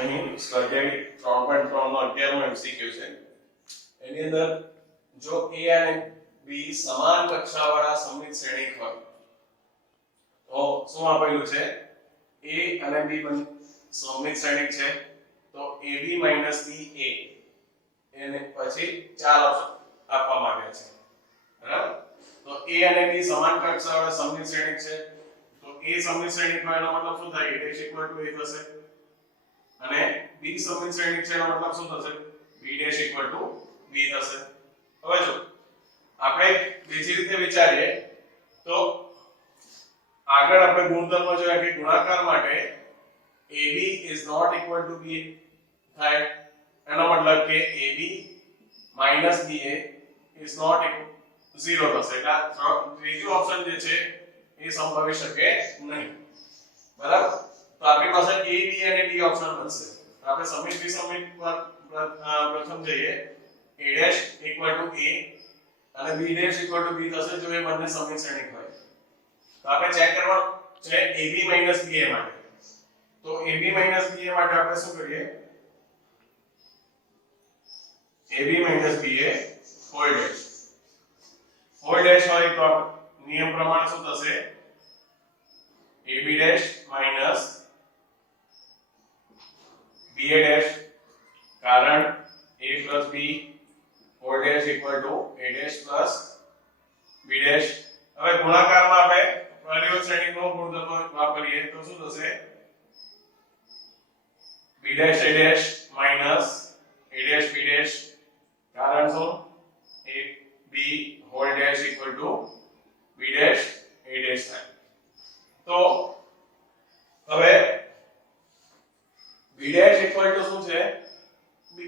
અહીં સ્વાધ્યાય 3.3 નો 11મો એમસીક્યુ છે. એની અંદર જો a અને b સમાન કક્ષાવાળા સમમિત શ્રેણિક હોય તો શું આપેલું છે? a અને b સમમિત શ્રેણિક છે તો ab - ba એને પછી ચાર ઓપ્શન આપવામાં આવ્યા છે. બરાબર? તો a અને b સમાન કક્ષાવાળા સમમિત શ્રેણિક છે તો a સમમિત શ્રેણિક હોય એનો મતલબ શું થાય? a' = a થશે અને b સમમિત શ્રેણિક છે એનો મતલબ શું થશે? b' = b થશે. હવે જો આપણે બીજી રીતે વિચારીએ તો આગળ આપણે ગુણધર્મ જોયા કે ગુણાકાર માટે ab is not equal to ba થાય. એનો મતલબ કે ab minus ba is not equal 0 થશે. એટલે ત્રીજો ઓપ્શન જે છે એ સંભવી શકે નહીં. બરાબર? તો આપણી પાસે a b અને d ઓપ્શન બનશે. આપણે સમિત વિસમિત પર પ્રથમ જઈએ. a' = a અને b' = b થશે જો એ બંને સમિત શ્રેણિક હોય. તો આપણે ચેક કરવાનું છે ab - ba માટે. તો ab - ba માટે આપણે શું કરીએ? ab - ba હોલ ડેશ હોય તો નિયમ પ્રમાણે શું થશે? ab' - ba' કારણ a + b whole dash = a' + b'. હવે ગુણાકારમાં આપણે પરિવર્ત શ્રેણીનો ગુણધર્મ વાપરીએ તો શું થશે? b' - a' - b' કારણ શું? a b whole dash = b' a' થાય. તો હવે b' શું છે? b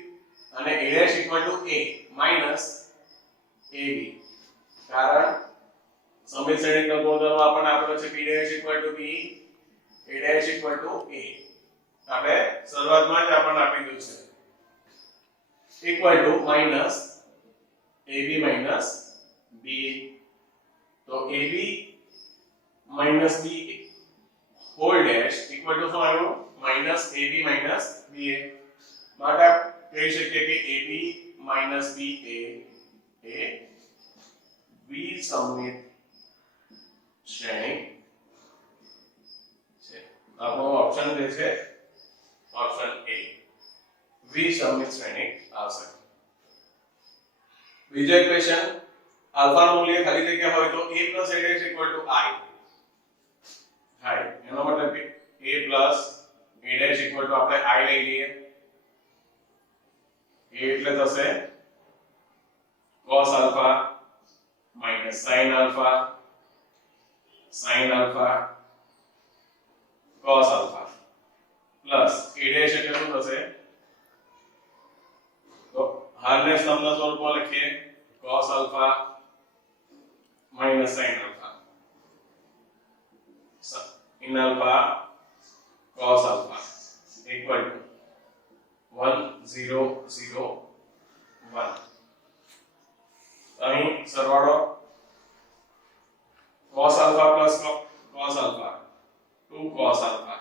અને a' = a minus ab કારણ સમિત શ્રેણીનો ગુણધર્મ આપણને આપેલો છે b' = b a' = a. આપણે શરૂઆતમાં જ આપણને આપી દીધું છે equal to minus ab minus ba. તો ab minus b whole dash equal to શું આવ્યું? minus ab minus ba. માટે કહી શકીએ કે ab minus ba એ વિસમિત શ્રેણી છે. આપણો ઓપ્શન જે છે ઓપ્શન a વિસમિત શ્રેણી આવશે. બીજો ઇક્વેશન આલ્ફા નું મૂલ્ય ખાલી જગ્યા હોય તો a + a' = i થાય. એનો મતલબ કે a + a' = આપણે i લઈ લઈએ. a એટલે થશે cos alpha minus sin alpha cos alpha plus a' એટલે શું થશે? તો હારને સ્તંભના સ્વરૂપમાં લખીએ cos alpha minus sin alpha sin alpha cos alpha equal to 1 0 0 1. અહીં સરવાળો cos alpha plus cos alpha 2 cos alpha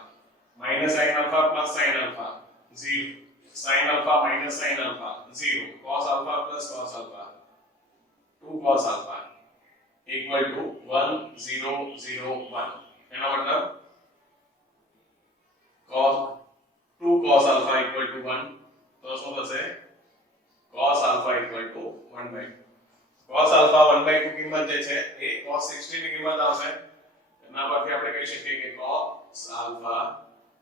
minus sin alpha plus sin alpha 0 sin alpha minus sin alpha 0 cos alpha plus cos alpha 2 cos alpha equal to 1 0 0 1. એનો મતલબ cos 2 cos alpha equal to 1. તો શું થશે? cos alpha equal to 1/2. cos alpha 1/2 કિંમત જે છે એ cos 60 ની કિંમત આવશે. એના પરથી આપણે કહી શકીએ કે cos alpha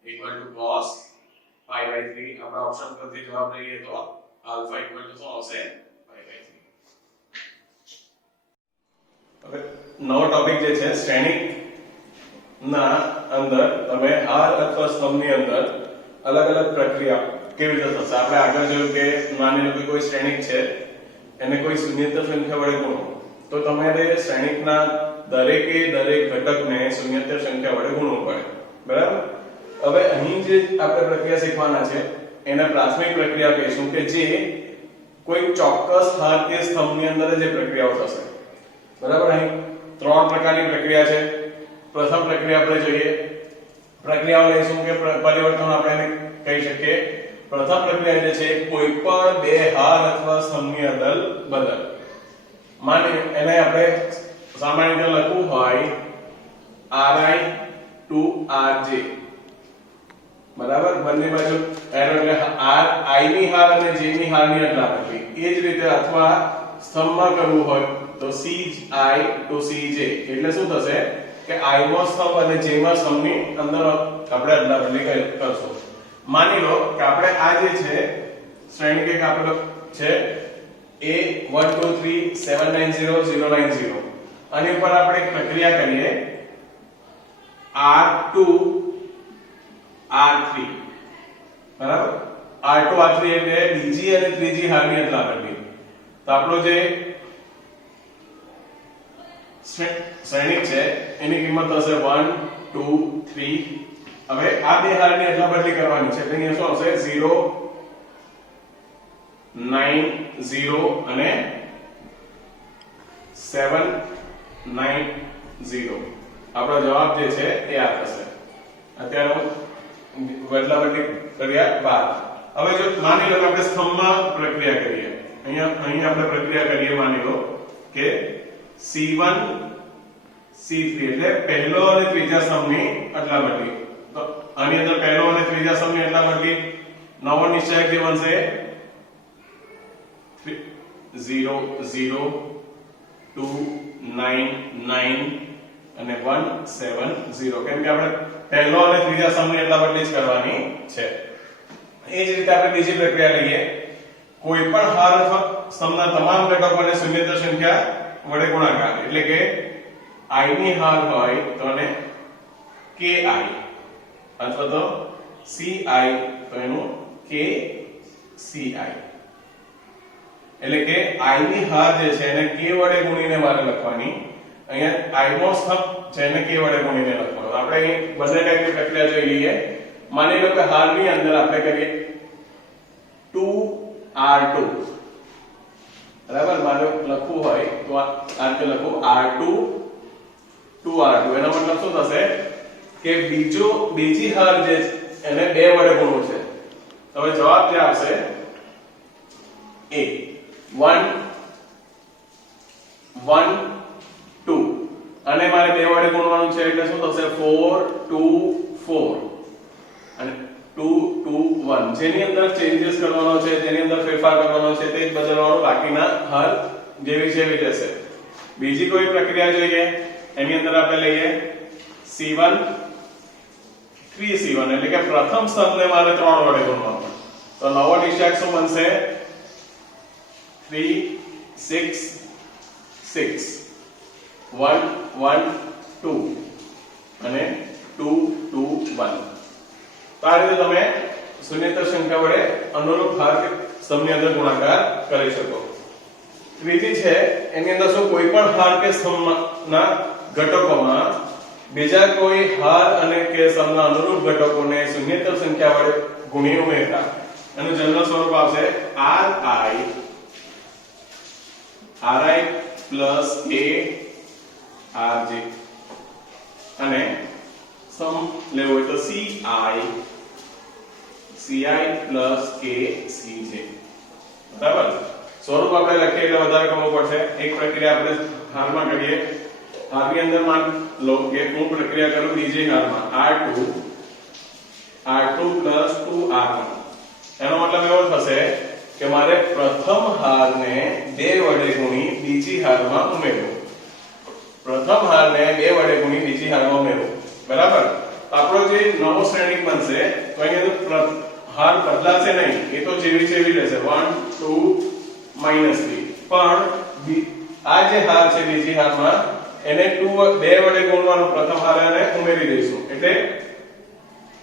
equal to cos pi/3. આપણા ઓપ્શન પરથી જવાબ લઈએ તો alpha equal to શું આવશે? pi/3. હવે નવો ટોપિક જે છે શ્રેણિક ના અંદર તમે હાર અથવા સ્તંભની અંદર અલગ અલગ પ્રક્રિયા કેવી રીતે થશે? આપણે આગળ જોયું કે માની લો કે કોઈ શ્રેણિક છે એને કોઈ શૂન્યતર સંખ્યા વડે ગુણો તો તમારે શ્રેણિકના દરેક ઘટકને શૂન્યતર સંખ્યા વડે ગુણવું પડે. બરાબર? હવે અહીં જે આપણે પ્રક્રિયા શીખવાના છે એને પ્રાથમિક પ્રક્રિયા કહીશું કે જે કોઈ ચોક્કસ હાર કે સ્તંભની અંદર જે પ્રક્રિયાઓ થશે. બરાબર? અહીં ત્રણ પ્રકારની પ્રક્રિયા છે. પ્રથમ પ્રક્રિયા આપણે જોઈએ પ્રક્રિયાઓ લઈશું કે પરિવર્તન આપણે એને કહી શકીએ. પ્રથમ પ્રક્રિયા જે છે કોઈ પણ બે હાર અથવા સ્તંભની અદલ બદલ. માની એને આપણે સામાન્ય રીતે લખવું હોય ri to rj, બરાબર. બંને બાજુ એરો એટલે i ની હાર અને j ની હારની અદલાબદલી. એ જ રીતે અથવા સ્તંભમાં કરવું હોય તો ci to cj, એટલે શું થશે કે i નો સ્તંભ અને j માં સ્તંભની અંદર આપણે અદલાબદલી કરશું. માની લો કે આપણે આ જે છે શ્રેણી કે આપણો છે a 1 2 3 7 9 0 0 9 0, આની ઉપર આપણે એક પ્રક્રિયા કરીએ r2 r3, બરાબર. r2 r3 એટલે બીજી અને ત્રીજી હારની અદલાબદલી. તો આપણો જે શ્રેણી છે એની કિંમત હશે 1 2 3. હવે આ બે હારની અદલાબદલી કરવાની છે એટલે અહીંયા શું આવશે 0 9 0 અને 7 9 0. આપણો જવાબ જે છે એ આ થશે. અત્યારે અદલાબદલી કર્યા બાદ હવે જો માની લો કે આપણે સ્તંભમાં પ્રક્રિયા કરીએ, અહીં આપણે પ્રક્રિયા કરીએ. માની લો કે C1 C3 એટલે પહેલો અને ત્રીજા સ્તંભની અદલાબદલી. તો આની અંદર પહેલો અને ત્રીજા સ્તંભની અદલાબદલી નવો નિશ્ચયક જે બનશે 0 0 2 9 9 અને 1 7 0, કેમ કે આપણે પહેલો અને ત્રીજા સ્તંભની અદલાબદલી જ કરવાની છે. એ જ રીતે આપણે બીજી પ્રક્રિયા લઈએ. કોઈ પણ હાર અથવા સ્તંભના તમામ ઘટકોને શૂન્યતર સંખ્યા વડે ગુણાકાર, એટલે કે i ની હાર હોય તો એને ki અથવા તો ci તો એનું kci, એટલે કે i ની હાર જે છે એને k વડે ગુણીને મારે લખવાની. અહીંયા i નો સ્તંભ છે એને k વડે ગુણીને લખવાનો. આપણે અહીં બંને ટાઈપની પ્રક્રિયા જોઈ લઈએ. માની લો કે હારની અંદર આપણે કરીએ 2r2, બરાબર. મારે લખવું હોય તો આ રીતે લખું r2 2r2. એનો મતલબ શું થશે કે બીજી હાર જે એને 2 વડે ગુણવું છે. તો હવે જવાબ જે આવશે a 1 1 2, અને મારે 2 વડે ગુણવાનું છે એટલે શું થશે 4 2 4 અને 2 2 1. જેની અંદર ચેન્જીસ કરવાનો છે, જેની અંદર ફેરફાર કરવાનો છે તે જ બદલવાનો, બાકીના હાર જેવી છે એવી રહેશે. બીજી કોઈ પ્રક્રિયા જોઈએ. એની અંદર આપણે લઈએ C1 3C1, એટલે કે પ્રથમ સ્તંભને મારે 3 વડે ગુણવાનો. તો નવો નિશ્ચયક શું બનશે 3 6 6 1 1 2 અને 2 2 1. તો આ રીતે તમે શૂન્યતર સંખ્યા વડે અનુરૂપ હાર કે સ્તંભની અંદર ગુણાકાર કરી શકો. ત્રીજી છે એની અંદર શું કોઈ પણ હાર કે સ્તંભના ઘટકોમાં બીજા કોઈ હાર અને કે સ્તંભના અનુરૂપ ઘટકોને શૂન્યતર સંખ્યા વડે ગુણી ઉમેરતા. એનું જનરલ સ્વરૂપ આવશે ri plus a rj, અને સમ લેવો હોય તો ci plus kcj, બરાબર. સ્વરૂપ આપણે લખીએ એટલે વધારે કરવું પડશે. એક પ્રક્રિયા આપણે હારમાં કરીએ. હારની અંદર માન લો કે હું પ્રક્રિયા કરું બીજી હારમાં r2 plus 2r1. એનો મતલબ એવો થશે કે મારે પ્રથમ હારને 2 વડે ગુણી બીજી હારમાં ઉમેરવું. પ્રથમ હારને 2 વડે ગુણી બીજી હારમાં ઉમેરવું, બરાબર. આપણો જે નવો શ્રેણિક બનશે તો અહીંયા હાર બદલાશે નહીં, એ તો જેવી જેવી રહેશે 1 2 -3. પણ આ જે હાર છે બીજી હારમાં એને 2 વડે ગુણવાનું, પ્રથમ હાર એને ઉમેરી દઈશું. એટલે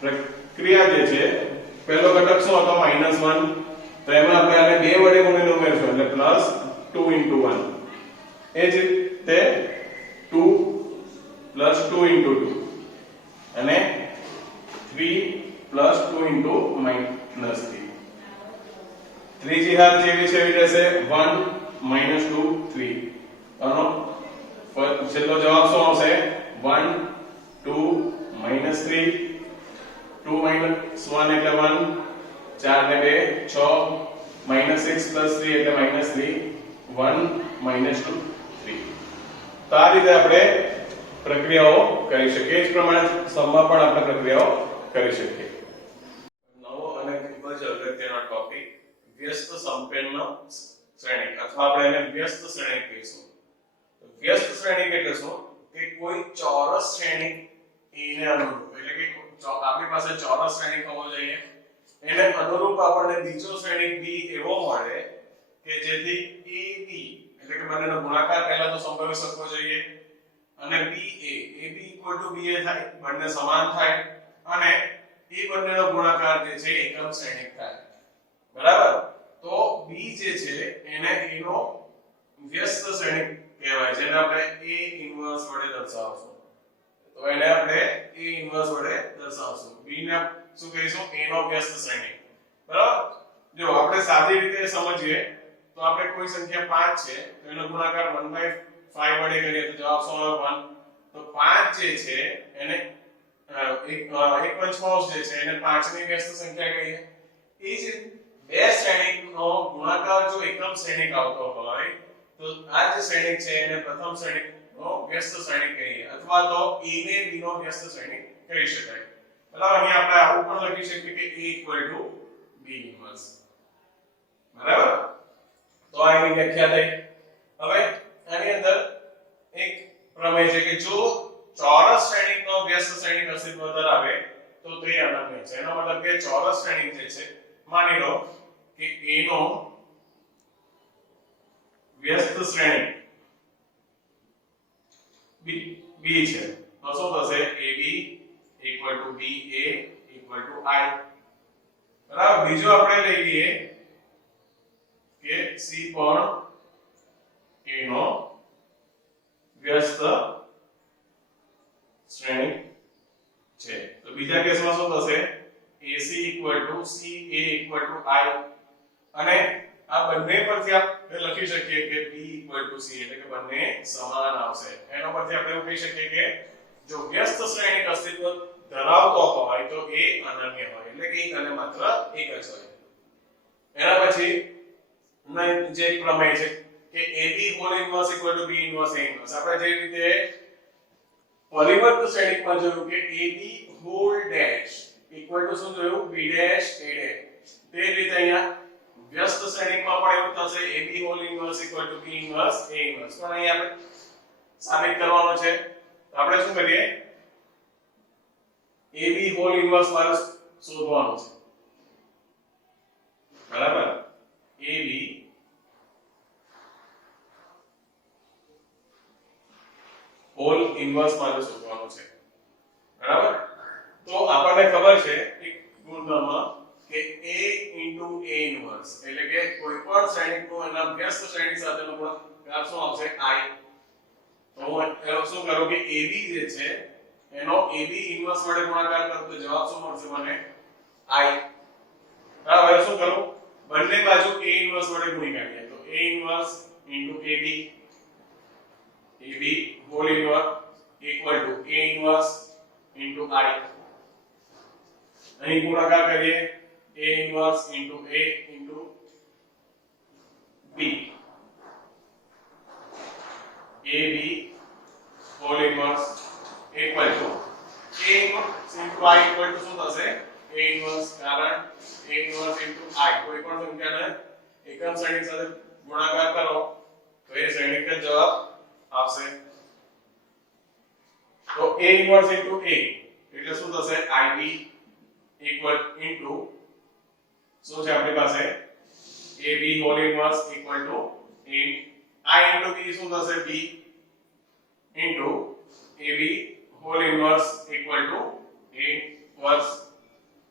પ્રક્રિયા જે છે પહેલો ઘટક શું હતો -1, તો એમાં આપણે આને 2 વડે ગુણીને ઉમેરશું એટલે +2 * 1. એ જ રીતે 2 + 2 * 2 અને 3 + 2 * -3. ત્રીજી હાર જેવી છે એવી રહેશે 1 -2 3. આનો છેલ્લો જવાબ શું આવશે 1 2 -3 2 minus 1 એટલે 1, 4 ને 2 6, minus 6 plus 3 એટલે minus 3, 1 minus 2 3. તો આ રીતે આપણે પ્રક્રિયાઓ કરી શકીએ. એ જ પ્રમાણે સમમાં પણ આપણે પ્રક્રિયાઓ કરી શકીએ. નવો અને ખૂબ જ અગત્યનો ટોપિક વ્યસ્ત સંપન્ન શ્રેણિક અથવા આપણે એને વ્યસ્ત શ્રેણિક કહીશું. તો વ્યસ્ત શ્રેણિક એટલે શું કે કોઈ ચોરસ શ્રેણિક A ને અનુરૂપ એટલે કે આપણી પાસે ચોરસ શ્રેણિક હોવો જોઈએ. એને અનુરૂપ આપણને બીજો શ્રેણિક B એવો મળે કે જેથી AB એટલે કે બંનેનો ગુણાકાર પહેલા તો સંભવી શકવો જોઈએ અને BA AB BA થાય, બંને સમાન થાય અને એ બંનેનો ગુણાકાર જે છે એકમ શ્રેણિક થાય. બરાબર? તો B જે છે એને A નો વ્યસ્ત શ્રેણિક કહેવાય, જેને આપણે A ઇન્વર્સ વડે દર્શાવશું. તો એને આપણે A ઇન્વર્સ વડે દર્શાવશું. B ને શું કહીશું? A નો વ્યસ્ત શ્રેણિક. બરાબર? જો આપણે સાદી રીતે સમજીએ તો આપણે કોઈ સંખ્યા 5 છે તો એનો ગુણાકાર 1/5 વડે કરીએ તો જવાબ શું આવે? 1. તો 5 જે છે એને એક પંચમાંશ જે છે એને 5 ની વ્યસ્ત સંખ્યા કહીએ. એ જ બે શ્રેણિકનો ગુણાકાર જો એકમ શ્રેણિક આવતો હોય તો આ જે શ્રેણિક છે એને પ્રથમ શ્રેણિકનો વ્યસ્ત શ્રેણિક કહીએ અથવા તો A ને B નો વ્યસ્ત શ્રેણિક કહી શકાય. બરાબર? અહીં આપણે આવું પણ લખી શકીએ કે A B ઇન્વર્સ. બરાબર? તો આ એની વ્યાખ્યા થઈ. હવે આની અંદર એક પ્રમેય છે કે જો ચોરસ શ્રેણિકનો વ્યસ્ત શ્રેણિક અસ્તિત્વ ધરાવે તો તે અનન્ય છે. એનો મતલબ કે ચોરસ શ્રેણિક જે છે, માની લો કે A નો વ્યસ્ત શ્રેણિક B છે તો શું થશે? AB = BA = I. બરાબર? બીજો આપણે લઈ લઈએ કે C પણ A નો વ્યસ્ત શ્રેણિક છે. તો બીજા કેસમાં શું થશે? AC = CA = I. અને આ બંને પરથી આપણે લખી શકીએ કે B = C એટલે કે બંને સમાન આવશે. એનો પરથી આપણે એવું કહી શકીએ કે જો વ્યસ્ત શ્રેણિક અસ્તિત્વ ધરાવતો હોય તો એ અનન્ય હોય એટલે કે એક અને માત્ર એક જ હોય. એના પછી જે પ્રમેય છે કે AB whole inverse = B inverse A inverse. આપણે જે રીતે પરિવર્ત શ્રેણિકમાં જોયું કે AB whole dash = શું જોયું? B dash A dash. તે રીતે અહીંયા વ્યસ્ત શ્રેણિકમાં પણ એવું થશે AB whole inverse = B inverse A inverse. પણ અહીંયા આપણે સાબિત કરવાનું છે તો આપણે શું કરીએ? AB whole inverse મારે શોધવાનું છે. બરાબર? AB whole inverse મારે શોધવાનું છે. બરાબર? તો આપણને ખબર છે એક ગુણધર્મ કે A * A inverse એટલે કે કોઈ પણ શ્રેણિકનો એના વ્યસ્ત શ્રેણિક સાથેનો ગુણાકાર શું આવશે? I. તો હું શું કરું કે AB જે છે એનો AB ઇન્વર્સ વડે ગુણાકાર કરું તો જવાબ શું મળશે મને? I. બરાબર? હવે શું કરું? બંને બાજુ A ઇન્વર્સ વડે ગુણી કાઢીએ તો A inverse * AB whole inverse = A inverse * I. અહીં ગુણાકાર કરીએ A inverse * A * B AB whole inverse = A inverse * I શું થશે? A inverse કારણ A inverse * I કોઈ પણ સંખ્યાને એકમ શ્રેણિક સાથે ગુણાકાર કરો તો એ શ્રેણિક જ જવાબ આવશે. તો A inverse * A એટલે શું થશે? IB શું છે આપણી પાસે? AB whole inverse = I into B શું થશે? B into AB whole inverse = A inverse.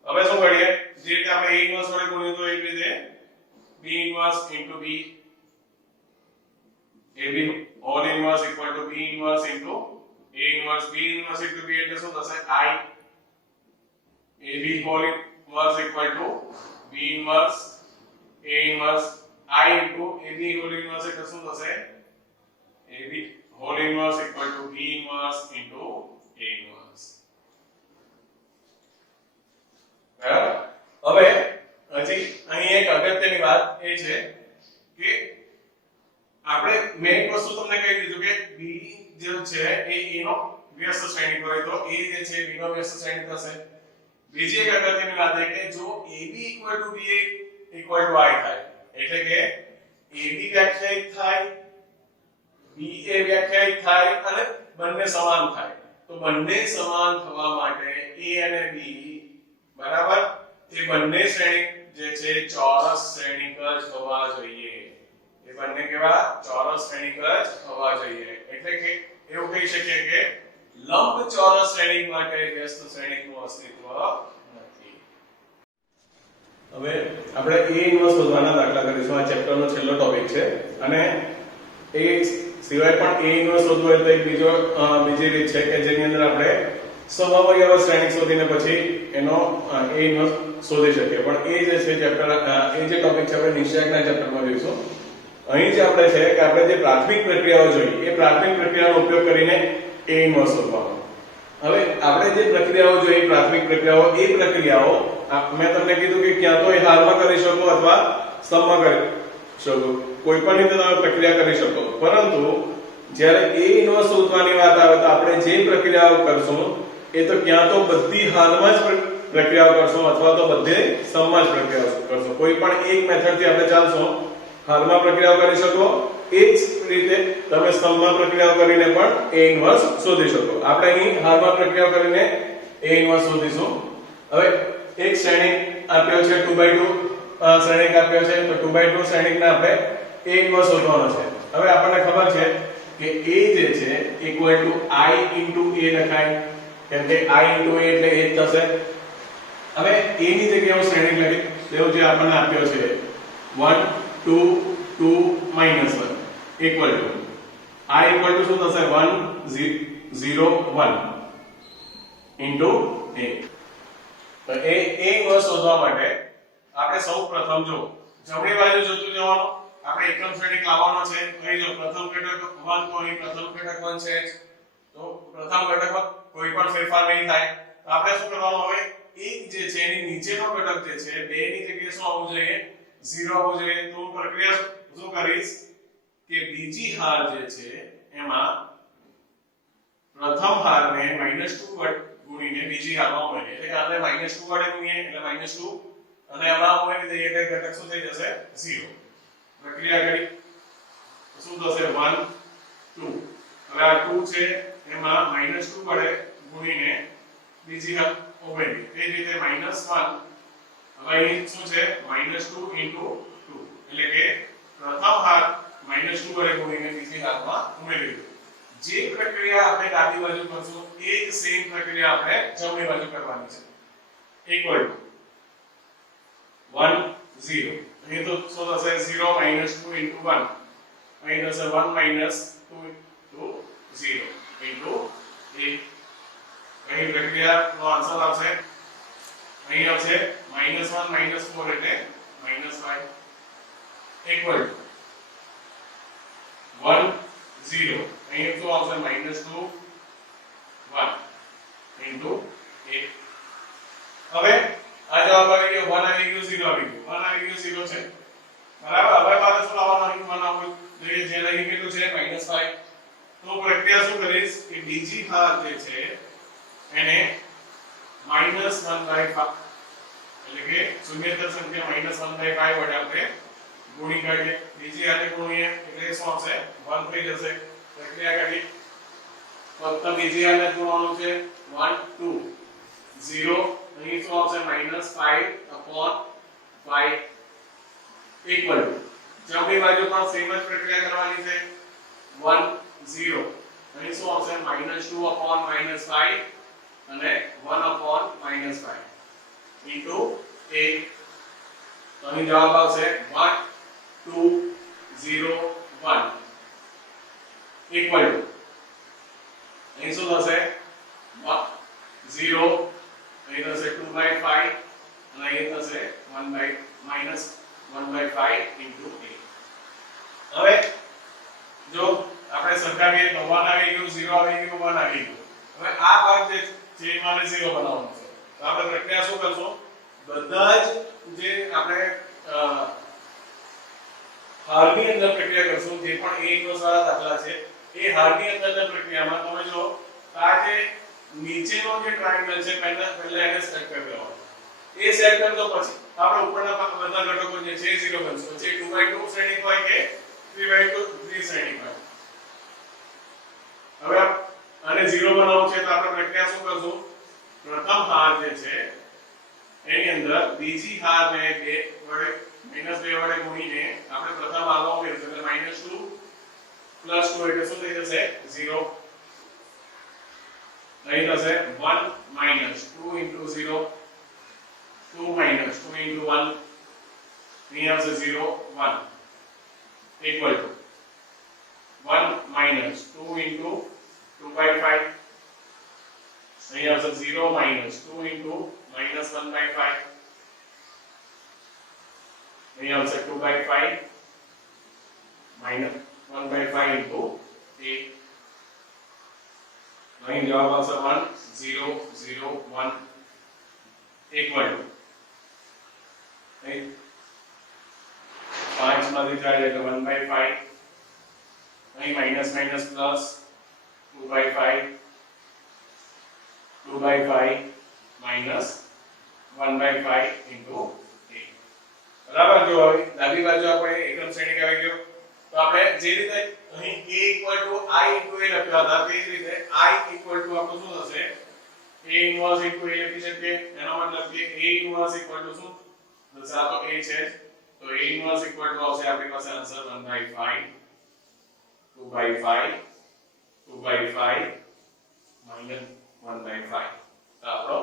હવે શું કરીએ? જે રીતે આપણે A inverse વડે ગુણ્યું તો એ રીતે B inverse into B AB whole inverse = B inverse into A inverse. B inverse into B એટલે શું થશે? I. AB whole inverse = B inverse A inverse. I into AB whole inverse એટલે શું થશે? AB whole inverse = B inverse into A inverse. એ છે કે આપણે મેં એક વસ્તુ તમને કહી દીધું કે b જે છે એ a નો વ્યસ્ત શ્રેણીક હોય તો a જે છે b નો વ્યસ્ત શ્રેણીક થશે. બીજી એક અગત્યની વાત એ કે જો ab = ba = i થાય એટલે કે ab વ્યાખ્યાયિત થાય ba વ્યાખ્યાયિત થાય અને બંને સમાન થાય તો બંને સમાન થવા માટે a અને b બરાબર એ બંને શ્રેણીક જે છે ચોરસ શ્રેણીક જ હોવા જોઈએ. એ બંને કેવા ચોરસ શ્રેણીક જ હોવા જોઈએ. એટલે કે એવું કહી શકીએ કે લંબચોરસ શ્રેણીક માટે વ્યસ્ત શ્રેણીકનું અસ્તિત્વ નથી. હવે આપણે a ઇન્વર્સ શોધવાના દાખલા કરીશું. આ ચેપ્ટરનો છેલ્લો ટોપિક છે અને એ સિવાય પણ a ઇન્વર્સ શોધવો એટલે એક બીજી રીત છે કે જેની અંદર આપણે સમઅવયવ શ્રેણીક શોધીને પછી એનો a ઇન્વર્સ શોધી શકીએ. પણ એ જે છે ચેપ્ટર એ જે ટોપિક છે આપણે નિશ્ચયકના ચેપ્ટરમાં જોઈશું. અહીં જે આપણે છે કે આપણે જે પ્રાથમિક પ્રક્રિયાઓ જોઈ એ પ્રાથમિક પ્રક્રિયાનો ઉપયોગ કરીને a ઇન્વર્સ શોધવાનો. હવે આપણે જે પ્રક્રિયાઓ જોઈ પ્રાથમિક પ્રક્રિયાઓ એ પ્રક્રિયાઓ મેં તમને કીધું કે ક્યાં તો એ હાલમાં કરી શકો અથવા સ્તંભમાં કરી શકો, કોઈ પણ રીતે તમે પ્રક્રિયા કરી શકો. પરંતુ જ્યારે a ઇન્વર્સ શોધવાની વાત આવે તો આપણે જે પ્રક્રિયાઓ કરશું એ તો ક્યાં તો બધી હાલમાં જ પ્રક્રિયાઓ કરશું અથવા તો બધે સ્તંભમાં જ પ્રક્રિયાઓ કરશું. કોઈ પણ એક મેથડથી આપણે ચાલશું, હાલમાં પ્રક્રિયાઓ કરી શકો એ જ રીતે તમે સ્તંભમાં પ્રક્રિયાઓ કરીને પણ a ઇન્વર્સ શોધી શકો. આપણે અહીં હાલમાં પ્રક્રિયાઓ કરીને a ઇન્વર્સ શોધીશું. હવે એક શ્રેણીક આપ્યો છે 2/2 શ્રેણીક આપ્યો છે તો 2/2 શ્રેણીકને આપણે a ઇન્વર્સ શોધવાનો છે. હવે આપણને ખબર છે કે a જે છે = i * a લખાય કેમ કે i * a એટલે a જ થશે. હવે a ની જગ્યાએ હું શ્રેણીક લખી દેવું જે આપણને આપ્યો છે 1 2 2 -1 = i શું થશે 1 0 1 into a. તો a ઇન્વર્સ શોધવા માટે આપણે સૌપ્રથમ જો જમણી બાજુ જોતું જવાનું, આપણે એકમ શ્રેણીક લાવવાનો છે. અહીં જો પ્રથમ ઘટક 1 તો અહીં પ્રથમ ઘટક 1 છે તો પ્રથમ ઘટકમાં કોઈ પણ ફેરફાર નહીં થાય. તો આપણે શું કરવાનું હવે એક જે છે એની નીચેનો ઘટક જે છે 2 ની જગ્યાએ શું આવવું જોઈએ 0 આવવું જોઈએ. તો હું પ્રક્રિયા શું કરીશ કે બીજી હાર જે છે એમાં પ્રથમ હારને -2 ગુણીને બીજી હારમાં ઉમેરીએ એટલે કે આને -2 વડે ગુણીએ એટલે -2 અને આમાં ઉમેરી દઈએ એટલે ઘટક શું થઈ જશે 0. પ્રક્રિયા કરી શું થશે 1 2. હવે આ 2 છે એમાં -2 વડે ગુણીને બીજી હાર ઉમેરીએ તે જ રીતે -1. હવે અહીં શું છે -2 * 2 એટલે કે પ્રથમ હાર -2 વડે ગુણીને બીજી હારમાં ઉમેરી દો. જે પ્રક્રિયા આપણે ડાબી બાજુ કરશું એ જ સેમ પ્રક્રિયા આપણે જમણી બાજુ કરવાની છે. = 1 0. અહીં તો શું થશે 0 - 2 * 1 અહીં થશે 1 - 2 * 0 * a. અહીં પ્રક્રિયાનો આન્સર આવશે અહીં આવશે -1 - 4 એટલે -5 = 1 0. અહીં શું આવશે -2 1 into a. હવે આ જવાબ આવી ગયો 1 આવી ગયો 0 આવી ગયો 1 આવી ગયો 0 છે બરાબર. હવે મારે શું લાવવાનું અહીં બનાવવું જોઈએ જે અહીં કેટલું છે -5. તો પ્રક્રિયા શું કરીશ કે બીજી હાર જે છે એને -1/5 એટલે કે શૂન્યતર સંખ્યા -1/5 વડે આપણે ગુણી કાઢીએ. બીજી હારે ગુણીએ એટલે શું આવશે 1 થઈ જશે. પ્રક્રિયા કરી ફક્ત બીજી હારે ગુણવાનું છે 1 2 0 અહીં શું આવશે -5/5 = જમણી બાજુ પણ સેમ જ પ્રક્રિયા કરવાની છે 1 0 અહીં શું આવશે -2/5 અને 1/5 into a. તો અહીં જવાબ આવશે 1 2 0 1 = અહીં શું થશે 0 અહીં થશે 2/5 અને અહીં થશે 1/5 into a. હવે જો આપણે સરખાવીએ તો 1 આવી ગયું 0 આવી ગયું 1 આવી ગયું. હવે આ ભાગ જે છે મારે 0 બનાવવાનો છે. તો આપણે પ્રક્રિયા શું કરશું બધા જ જે આપણે હારની અંદર પ્રક્રિયા કરશું જે પણ a ઇન્વર્સ વાળા દાખલા છે એ હારની અંદરના પ્રક્રિયામાં તમે જો આ જે નીચેનો જે ટ્રાયેંગલ છે પહેલા એને સેટ કરી દેવાનો એ સેટ કરી દો પછી આપણે ઉપરના બધા ઘટકો જે છે 0 બનશે પછી 2/2 શ્રેણિક હોય કે 3/2 શ્રેણિક હોય હવે આને 0 બનાવવું છે તો આપણે પ્રક્રિયા શું કરશું પ્રથમ હાર જે છે એની અંદર બીજી હારને 2 વડે -2 વડે ગુણીને આપણે પ્રથમ હારમાં ઉમેરીશું એટલે -2 +2 એટલે શું થઈ જશે 0 અહીં થશે 1 2 into 0 2 2 into 1 અહીં આવશે 0 1 equal to 1 2 into 2/5 અહીં આવશે 0 2 into -1/5 અહીં આવશે 2/5 -1/5 into 8 અહીં જવાબ આવશે 1 0 0 1 equal to અહીં 5 માંથી 4 એટલે 1/5 અહીં minus minus plus 2/5 minus 1/5 into 8 બરાબર જો હવે ડાબી બાજુ આપણે એકમ શ્રેણિક આવી ગયો તો આપણે જે રીતે અહીં a = i * a લખ્યા હતા તે જ રીતે i = આપણું શું થશે a ઇન્વર્સ * a લખી શકીએ એનો મતલબ કે a ઇન્વર્સ = શું તો આ તો a છે તો a ઇન્વર્સ = આવશે આપણી પાસે આન્સર 1/5 2/5 2/5 -1/5 આપણો